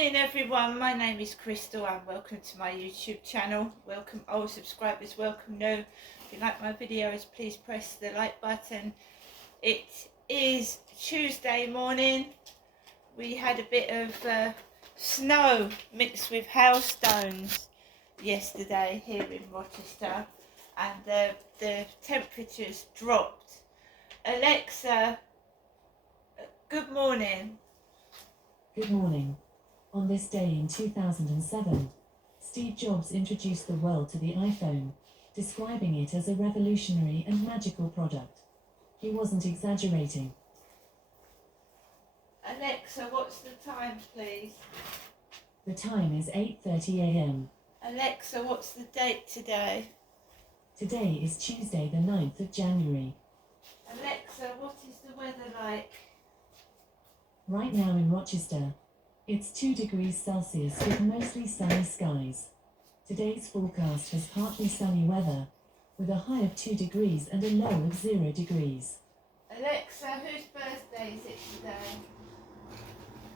Morning everyone, my name is Crystal and welcome to my YouTube channel. Welcome old subscribers, welcome new. If you like my videos, please press the like button. It is Tuesday morning. We had a bit of snow mixed with hailstones yesterday here in Rochester, and the temperatures dropped. Alexa, good morning. Good morning. On this day in 2007, Steve Jobs introduced the world to the iPhone, describing it as a revolutionary and magical product. He wasn't exaggerating. Alexa, what's the time, please? The time is 8:30 a.m. Alexa, what's the date today? Today is Tuesday the 9th of January. Alexa, what is the weather like? Right now in Rochester, it's 2 degrees Celsius with mostly sunny skies. Today's forecast has partly sunny weather, with a high of 2 degrees and a low of 0 degrees. Alexa, whose birthday is it today?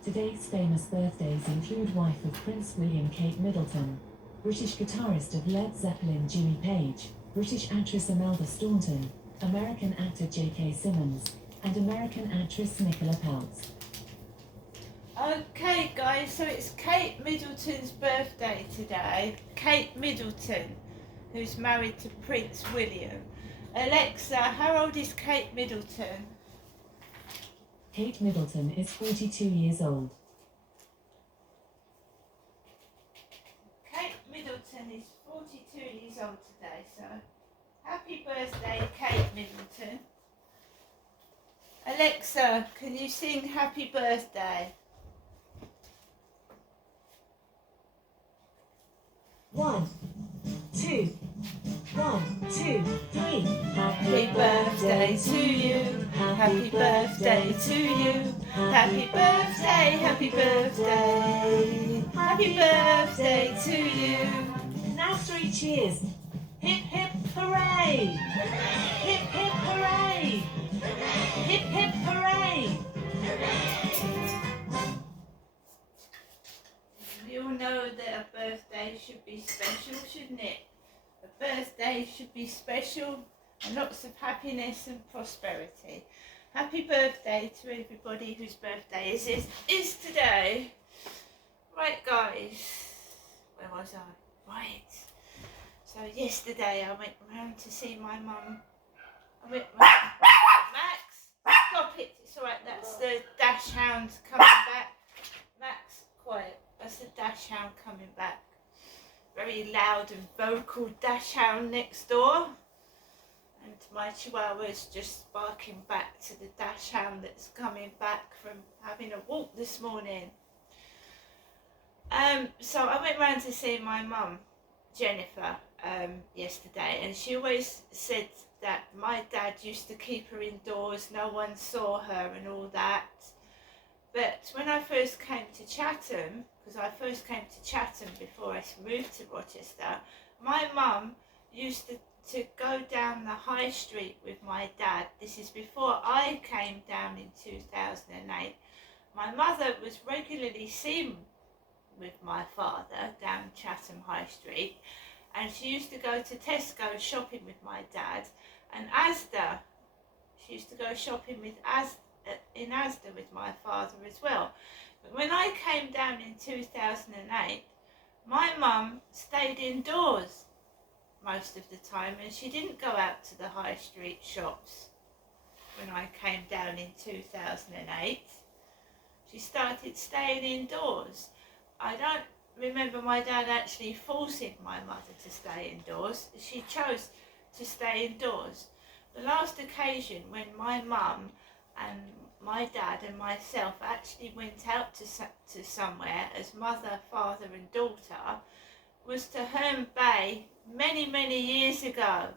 Today's famous birthdays include wife of Prince William Kate Middleton, British guitarist of Led Zeppelin Jimmy Page, British actress Imelda Staunton, American actor J.K. Simmons, and American actress Nicola Peltz. Okay guys, so it's Kate Middleton's birthday today. Kate Middleton, who's married to Prince William. Alexa, how old is Kate Middleton? Kate Middleton is 42 years old. Kate Middleton is 42 years old today, so happy birthday, Kate Middleton. Alexa, can you sing happy birthday? 1, 2, 1, 2, 3. Happy birthday to you, happy birthday to you, happy birthday, happy birthday, happy birthday to you. Now 3 cheers. Hip hip hooray! Hip hip hooray! Hip hip hooray! We all know that a birthday should be special, shouldn't it? A birthday should be special and lots of happiness and prosperity. Happy birthday to everybody whose birthday is today. Right guys, where was I? Right. So yesterday I went round to see my mum. Max, stop it. It's alright, that's the dash hound coming back. Max, quiet. That's the dash hound coming back. Very loud and vocal dash hound next door. And my chihuahua's just barking back to the dash hound that's coming back from having a walk this morning. So I went round to see my mum, Jennifer, yesterday, and she always said that my dad used to keep her indoors, no one saw her and all that. But when I first came to Chatham, because I first came to Chatham before I moved to Rochester, my mum used to go down the high street with my dad. This is before I came down in 2008. My mother was regularly seen with my father down Chatham High Street, and she used to go to Tesco shopping with my dad, and Asda. She used to go shopping in Asda with my father as well. But when I came down in 2008, my mum stayed indoors most of the time, and she didn't go out to the high street shops. When I came down in 2008, she started staying indoors. I don't remember my dad actually forcing my mother to stay indoors. She chose to stay indoors. The last occasion when my mum and my dad and myself actually went out to somewhere as mother, father and daughter was to Herne Bay many years ago,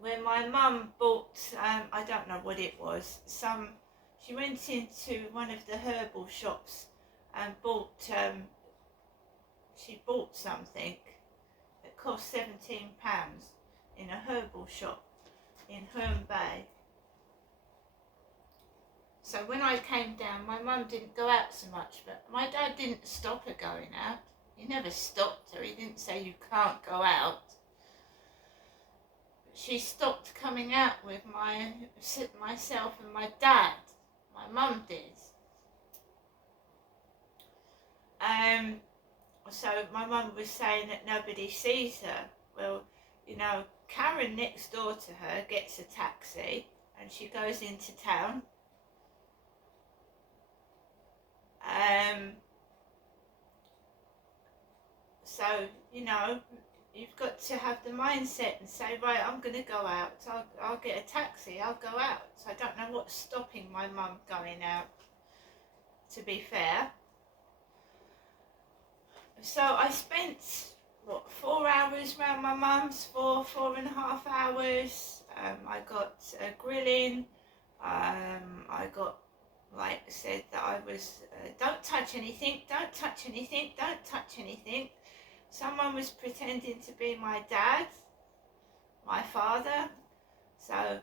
when my mum bought, I don't know what it was, she went into one of the herbal shops and she bought something that cost £17 in a herbal shop in Herne Bay. So when I came down, my mum didn't go out so much, but my dad didn't stop her going out. He never stopped her. He didn't say you can't go out. She stopped coming out with myself and my dad. My mum did. So my mum was saying that nobody sees her. Well, you know, Karen next door to her gets a taxi and she goes into town. So, you know, you've got to have the mindset and say, right, I'm going to go out. I'll get a taxi. I'll go out. So I don't know what's stopping my mum going out, to be fair. So I spent, 4 hours around my mum's, 4.5 hours. I got grilling. I got, like I said, that I was, don't touch anything, don't touch anything, don't touch anything. Someone was pretending to be my dad, my father. So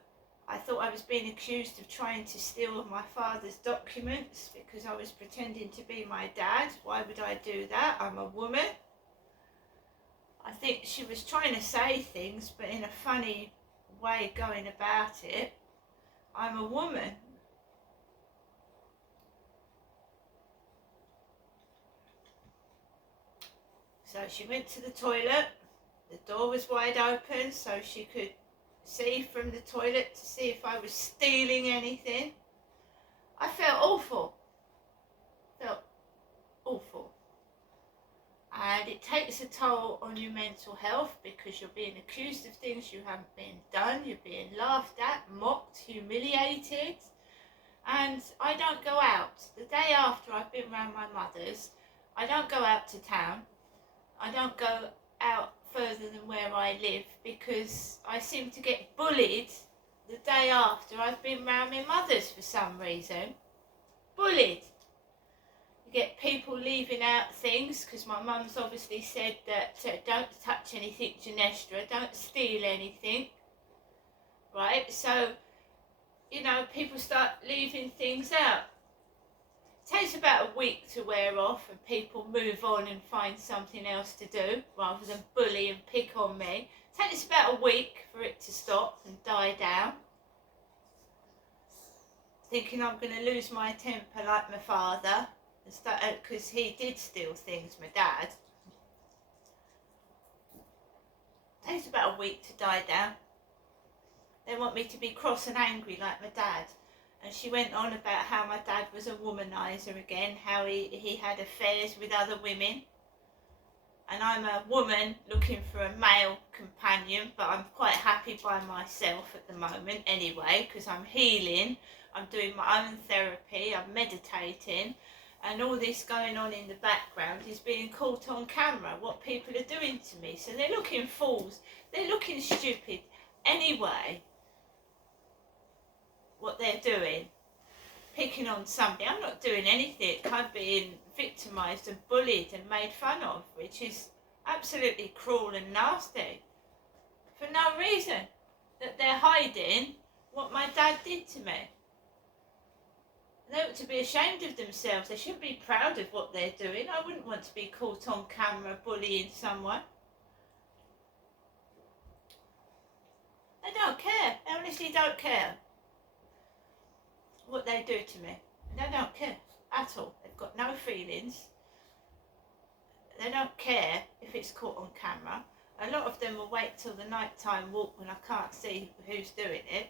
I thought I was being accused of trying to steal my father's documents because I was pretending to be my dad. Why would I do that? I'm a woman. I think she was trying to say things, but in a funny way going about it. I'm a woman. So she went to the toilet. The door was wide open so she could see from the toilet to see if I was stealing anything. I felt awful. And it takes a toll on your mental health because you're being accused of things you haven't been done. You're being laughed at, mocked, humiliated. And I don't go out. The day after I've been round my mother's, I don't go out to town. I don't go out further than where I live because I seem to get bullied the day after I've been round my mother's for some reason. Bullied. You get people leaving out things because my mum's obviously said that don't touch anything, Genestra, don't steal anything. Right? So, you know, people start leaving things out. It takes about a week to wear off and people move on and find something else to do rather than bully and pick on me. It takes about a week for it to stop and die down. Thinking I'm going to lose my temper like my father, because he did steal things, my dad. It takes about a week to die down. They want me to be cross and angry like my dad. And she went on about how my dad was a womanizer again, how he had affairs with other women. And I'm a woman looking for a male companion, but I'm quite happy by myself at the moment anyway, because I'm healing, I'm doing my own therapy, I'm meditating, and all this going on in the background is being caught on camera, what people are doing to me. So they're looking fools, they're looking stupid anyway. What they're doing, picking on somebody. I'm not doing anything. I'm being victimised and bullied and made fun of, which is absolutely cruel and nasty for no reason. That they're hiding what my dad did to me. They ought to be ashamed of themselves. They shouldn't be proud of what they're doing. I wouldn't want to be caught on camera bullying someone. They don't care. They honestly don't care what they do to me. They don't care at all. They've got no feelings. They don't care if it's caught on camera. A lot of them will wait till the nighttime walk when I can't see who's doing it.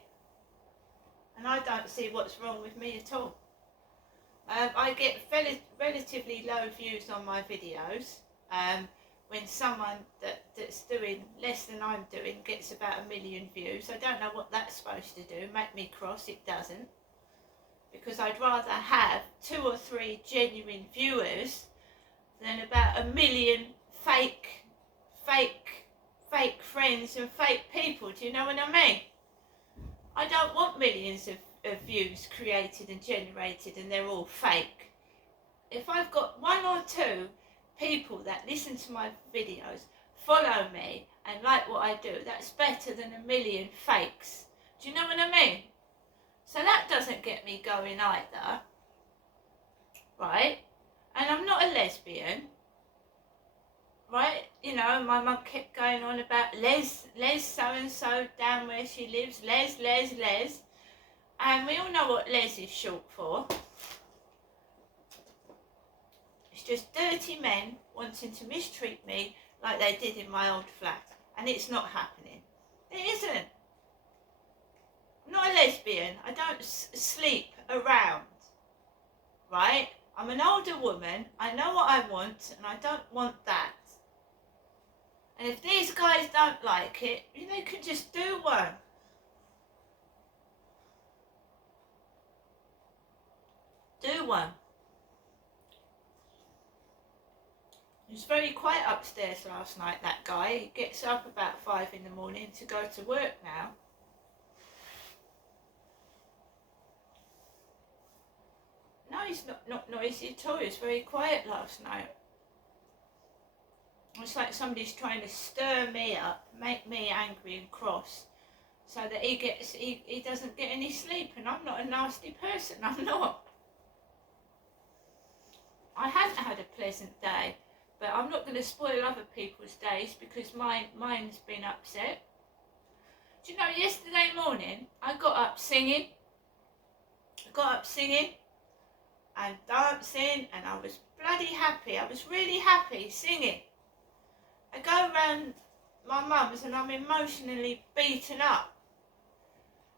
And I don't see what's wrong with me at all. I get relatively low views on my videos. When someone that's doing less than I'm doing gets about 1 million views. I don't know what that's supposed to do. Make me cross? It doesn't. Because I'd rather have 2 or 3 genuine viewers than about 1 million fake friends and fake people. Do you know what I mean? I don't want millions of views created and generated and they're all fake. If I've got 1 or 2 people that listen to my videos, follow me and like what I do, that's better than 1 million fakes. Do you know what I mean? So that doesn't get me going either, right? And I'm not a lesbian, right? You know, my mum kept going on about Les so-and-so down where she lives, Les. And we all know what Les is short for. It's just dirty men wanting to mistreat me like they did in my old flat. And it's not happening. It isn't. I'm not a lesbian. I don't sleep around, right? I'm an older woman. I know what I want, and I don't want that. And if these guys don't like it, they can just do one. Do one. He was very quiet upstairs last night, that guy. He gets up about 5 in the morning to go to work now. No, he's not noisy at all. He was very quiet last night. It's like somebody's trying to stir me up, make me angry and cross, so that he doesn't get any sleep. And I'm not a nasty person. I'm not. I haven't had a pleasant day, but I'm not going to spoil other people's days because mine's been upset. Do you know, yesterday morning I got up singing and dancing, and I was bloody happy. I was really happy singing. I go around my mum's and I'm emotionally beaten up.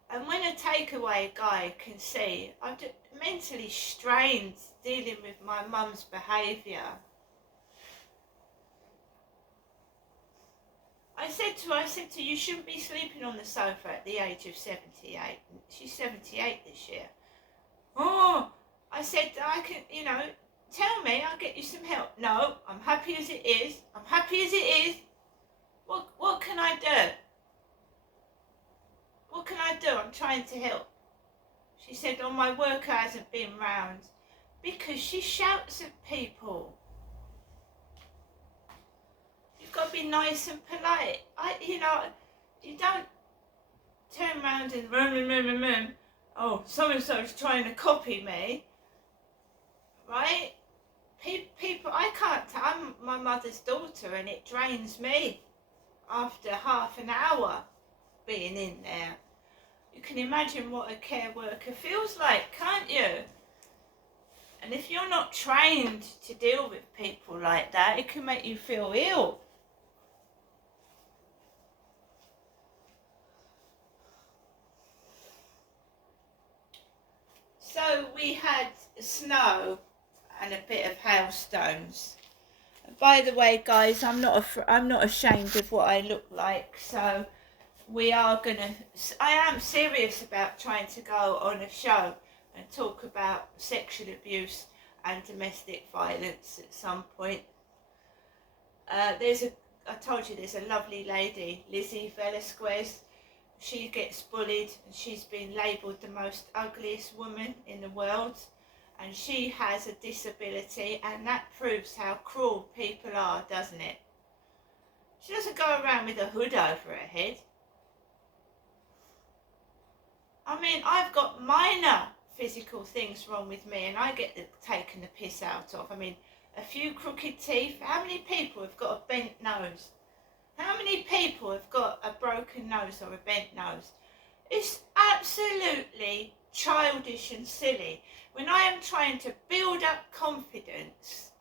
And when a takeaway guy can see, I'm just mentally strained dealing with my mum's behaviour. I said to her, you shouldn't be sleeping on the sofa at the age of 78. She's 78 this year. Oh, I said, I can, tell me, I'll get you some help. No, I'm happy as it is. What can I do? What can I do? I'm trying to help. She said, my worker hasn't been round. Because she shouts at people. You've got to be nice and polite. You don't turn around and oh, so-and-so's trying to copy me. Right? People, I'm my mother's daughter, and it drains me after half an hour being in there. You can imagine what a care worker feels like, can't you? And if you're not trained to deal with people like that, it can make you feel ill. So we had snow and a bit of hailstones. By the way, guys, I'm not ashamed of what I look like. So I am serious about trying to go on a show and talk about sexual abuse and domestic violence at some point. I told you there's a lovely lady, Lizzie Velasquez. She gets bullied, and she's been labelled the most ugliest woman in the world, and she has a disability, and that proves how cruel people are, doesn't it? She doesn't go around with a hood over her head. I mean, I've got minor physical things wrong with me, and I get taken the piss out of. I mean, a few crooked teeth. How many people have got a bent nose? How many people have got a broken nose or a bent nose? It's absolutely childish and silly. When I am trying to build up confidence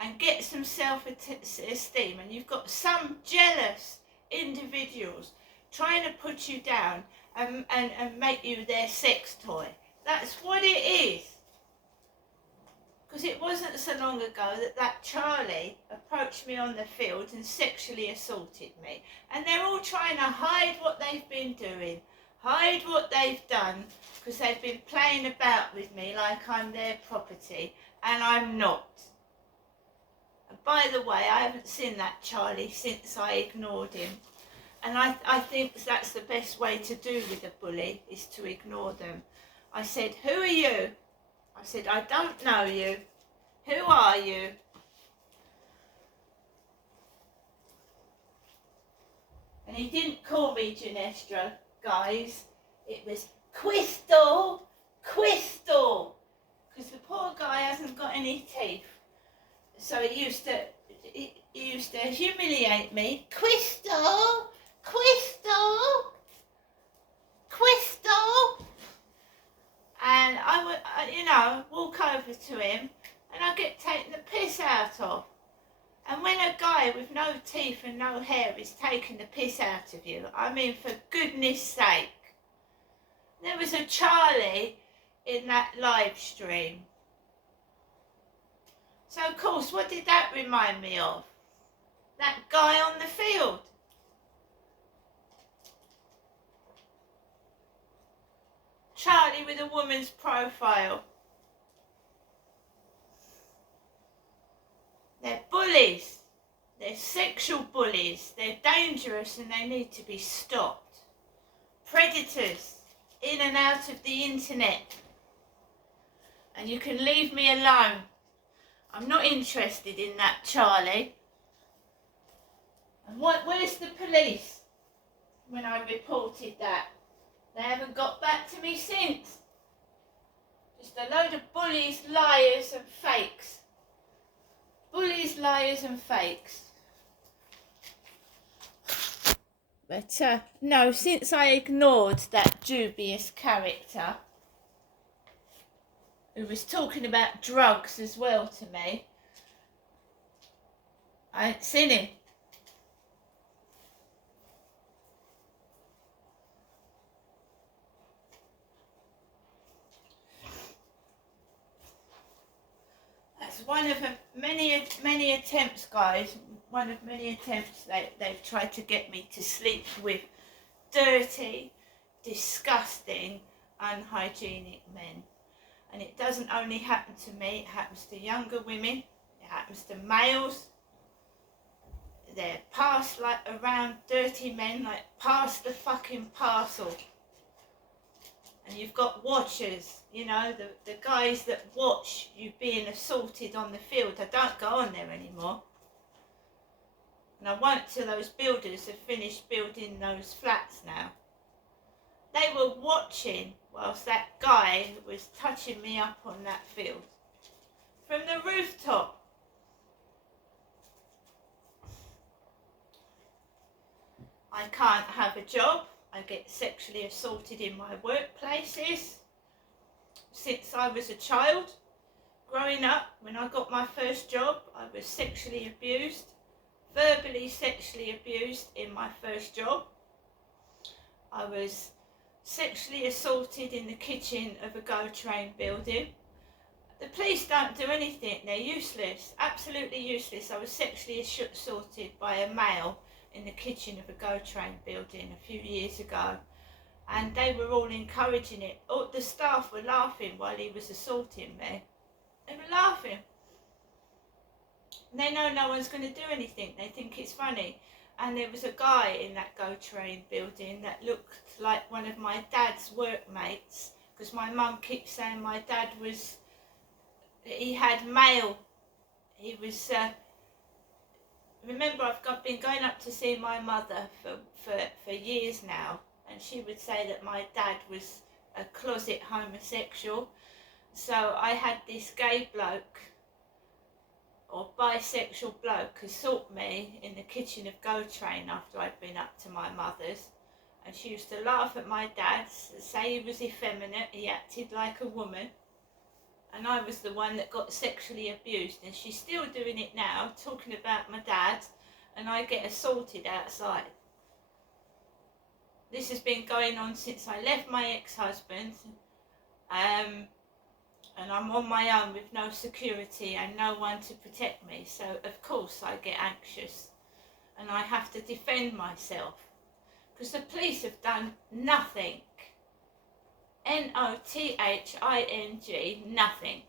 and get some self-esteem, and you've got some jealous individuals trying to put you down and make you their sex toy. That's what it is. Because it wasn't so long ago that Charlie approached me on the field and sexually assaulted me. And they're all trying to hide what they've been doing, hide what they've done, because they've been playing about with me like I'm their property, and I'm not. And by the way, I haven't seen that Charlie since I ignored him. And I think that's the best way to do with a bully, is to ignore them. I said, who are you? I said, I don't know you. Who are you? And he didn't call me Ginestra, guys. It was Crystal, Crystal. Because the poor guy hasn't got any teeth. So he used to humiliate me. Crystal, Crystal, Crystal. And I would, walk over to him and I'd get taken the piss out of. And when a guy with no teeth and no hair is taking the piss out of you, I mean, for goodness sake. There was a Charlie in that live stream. So, of course, what did that remind me of? That guy on the field. Charlie with a woman's profile. They're bullies. They're sexual bullies. They're dangerous and they need to be stopped. Predators in and out of the internet. And you can leave me alone. I'm not interested in that, Charlie. And where's the police when I reported that? They haven't got back to me since. Just a load of bullies, liars and fakes. Bullies, liars and fakes. But no, since I ignored that dubious character who was talking about drugs as well to me, I ain't seen him. That's one of many attempts, guys. One of many attempts they've tried to get me to sleep with dirty, disgusting, unhygienic men. And it doesn't only happen to me, it happens to younger women, it happens to males. They're passed like around dirty men, like past the fucking parcel. And you've got watchers, the guys that watch you being assaulted on the field. I don't go on there anymore. And I won't till those builders have finished building those flats now. They were watching whilst that guy was touching me up on that field. From the rooftop. I can't have a job. I get sexually assaulted in my workplaces. Since I was a child, growing up, when I got my first job, I was sexually abused. Verbally sexually abused in my first job. I was sexually assaulted in the kitchen of a GO Train building. The police don't do anything, they're useless, absolutely useless. I was sexually assaulted by a male in the kitchen of a GO Train building a few years ago, and they were all encouraging it. All the staff were laughing while he was assaulting me. They were laughing. They know no one's going to do anything. They think it's funny. And there was a guy in that GO Train building that looked like one of my dad's workmates, because my mum keeps saying my dad was, he had mail. He was, remember I've been going up to see my mother for years now, and she would say that my dad was a closet homosexual. So I had this gay bloke or bisexual bloke assault me in the kitchen of GO Train after I'd been up to my mother's, and she used to laugh at my dad, say he was effeminate, he acted like a woman, and I was the one that got sexually abused, and she's still doing it now, talking about my dad, and I get assaulted outside. This has been going on since I left my ex-husband, and I'm on my own with no security and no one to protect me, so of course I get anxious and I have to defend myself, because the police have done nothing. Nothing, nothing.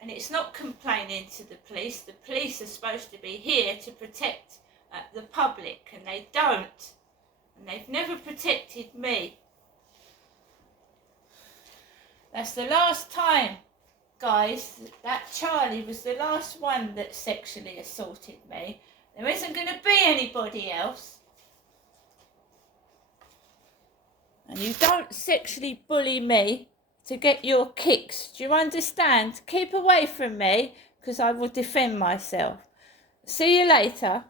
And it's not complaining to the police. The police are supposed to be here to protect the public, and they don't, and they've never protected me. That's the last time, guys. That Charlie was the last one that sexually assaulted me. There isn't going to be anybody else. And you don't sexually bully me to get your kicks. Do you understand? Keep away from me, because I will defend myself. See you later.